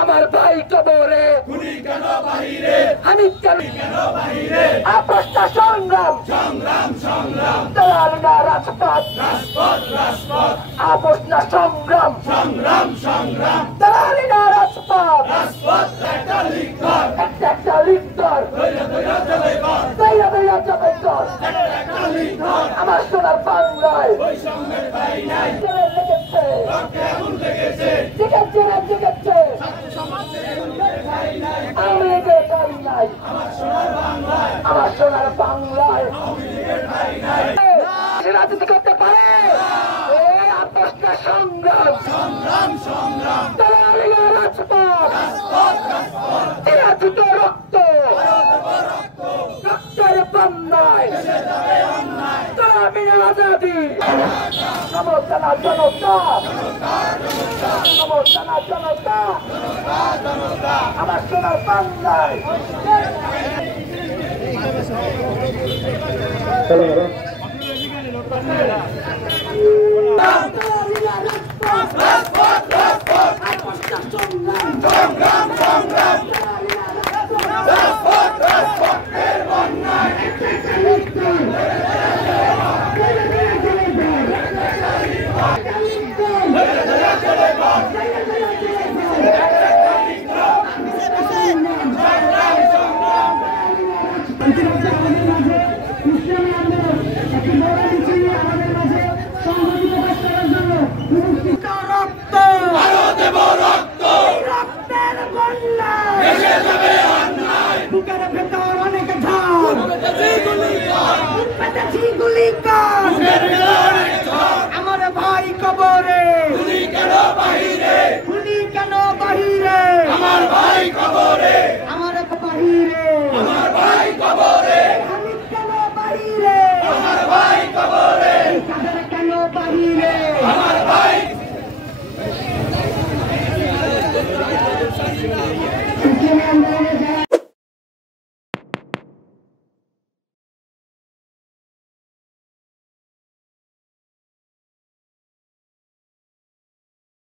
আমার ভাই কবরে আমি আপোষটা সংগ্রাম দয়ালনা রাজপথ আপোষটা সংগ্রাম দয়ালনা রাজপথ একটা লিডার আমার সোনার বাংলায় আমার সোনার বাংলায় রাজনীতি করতে পারে আপোষটা সংগ্রাম রাজপথ রক্ত রক্তের বন্যায় আজাদি সমর্থনা জনতা সমর্থনা জনতা আমার সোনার বাংলায় আমার ভাই কবরে গুলি কেন বাহিরে